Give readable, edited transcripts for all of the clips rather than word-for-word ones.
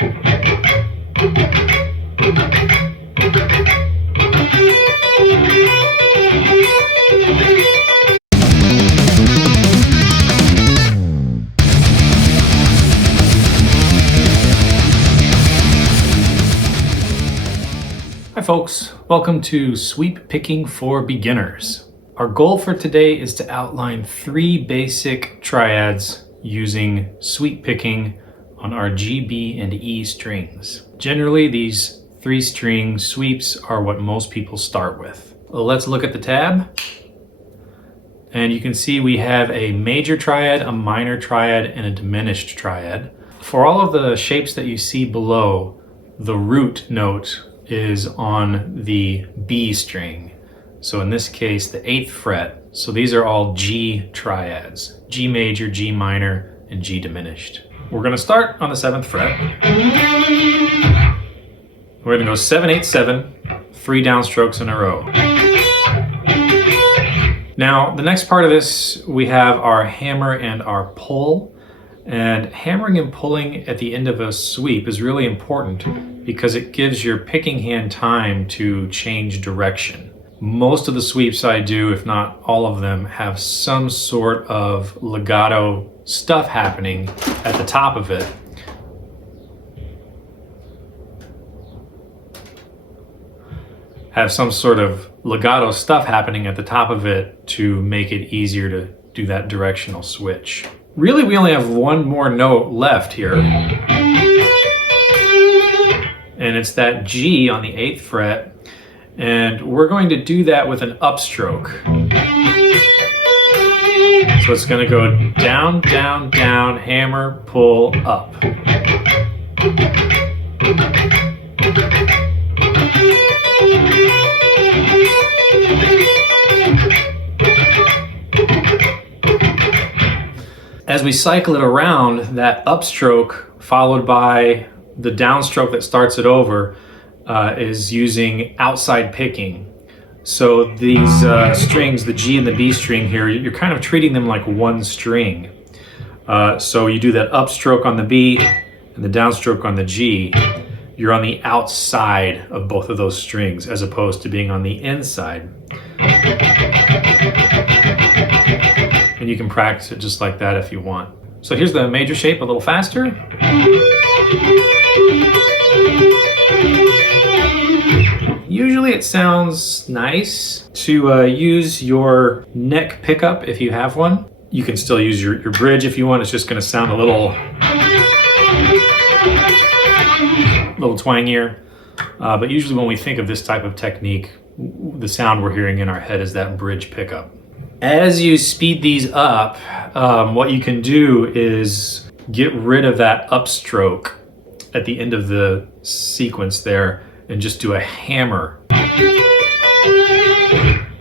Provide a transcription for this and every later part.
Hi folks, welcome to Sweep Picking for Beginners. Our goal for today is to outline 3 basic triads using sweep picking on our G, B, and E strings. Generally, these 3 string sweeps are what most people start with. Well, let's look at the tab. And you can see we have a major triad, a minor triad, and a diminished triad. For all of the shapes that you see below, the root note is on the B string. So in this case, the 8th fret. So these are all G triads: G major, G minor, and G diminished. We're gonna start on the 7th fret. We're gonna go 7, 8, 7, 3 downstrokes in a row. Now, the next part of this, we have our hammer and our pull. And hammering and pulling at the end of a sweep is really important because it gives your picking hand time to change direction. Most of the sweeps I do, if not all of them, have some sort of legato stuff happening at the top of it. Have some sort of legato stuff happening at the top of it to make it easier to do that directional switch. Really, we only have one more note left here. And it's that G on the 8th fret. And we're going to do that with an upstroke. So it's going to go down, down, down, hammer, pull, up. As we cycle it around, that upstroke followed by the downstroke that starts it over is using outside picking. So these strings, the G and the B string here, you're kind of treating them like one string. So you do that upstroke on the B and the downstroke on the G. You're on the outside of both of those strings as opposed to being on the inside. And you can practice it just like that if you want. So here's the major shape a little faster. Usually it sounds nice to use your neck pickup if you have one. You can still use your bridge if you want. It's just going to sound a little twangier. But usually when we think of this type of technique, the sound we're hearing in our head is that bridge pickup. As you speed these up, what you can do is get rid of that upstroke at the end of the sequence there and just do a hammer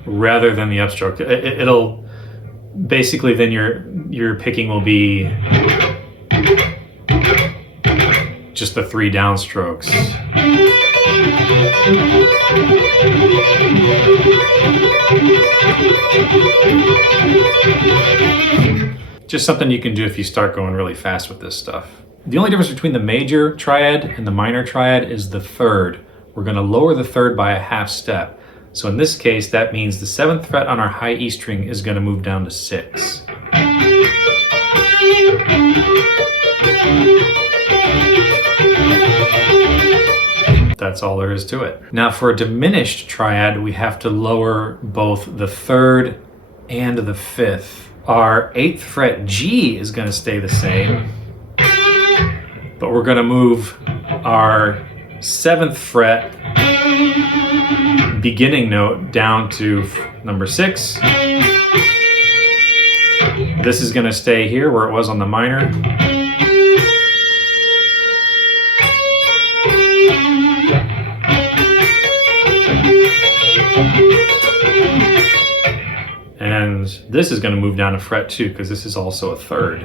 rather than the upstroke. It'll basically, then your picking will be just the 3 downstrokes. Just something you can do if you start going really fast with this stuff. The only difference between the major triad and the minor triad is the 3rd. We're going to lower the 3rd by a half step. So in this case, that means the 7th fret on our high E string is going to move down to 6. That's all there is to it. Now for a diminished triad, we have to lower both the 3rd and the 5th. Our 8th fret G is going to stay the same, but we're going to move our 7th fret beginning note down to number 6. This is going to stay here where it was on the minor. And this is going to move down to fret 2 because this is also a 3rd.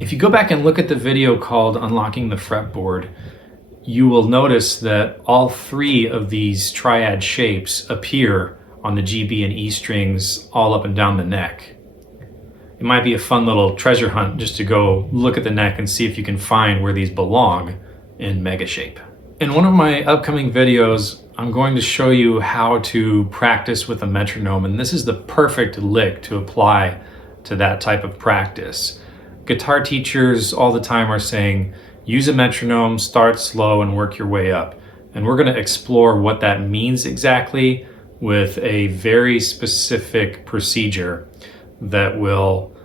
If you go back and look at the video called Unlocking the Fretboard, you will notice that all 3 of these triad shapes appear on the G, B, and E strings all up and down the neck. It might be a fun little treasure hunt just to go look at the neck and see if you can find where these belong in mega shape. In one of my upcoming videos, I'm going to show you how to practice with a metronome, and this is the perfect lick to apply to that type of practice. Guitar teachers all the time are saying, use a metronome, start slow and work your way up. And we're going to explore what that means exactly with a very specific procedure that will,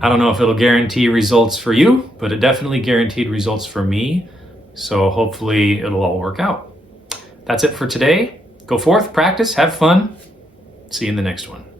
I don't know if it'll guarantee results for you, but it definitely guaranteed results for me. So hopefully it'll all work out. That's it for today. Go forth, practice, have fun. See you in the next one.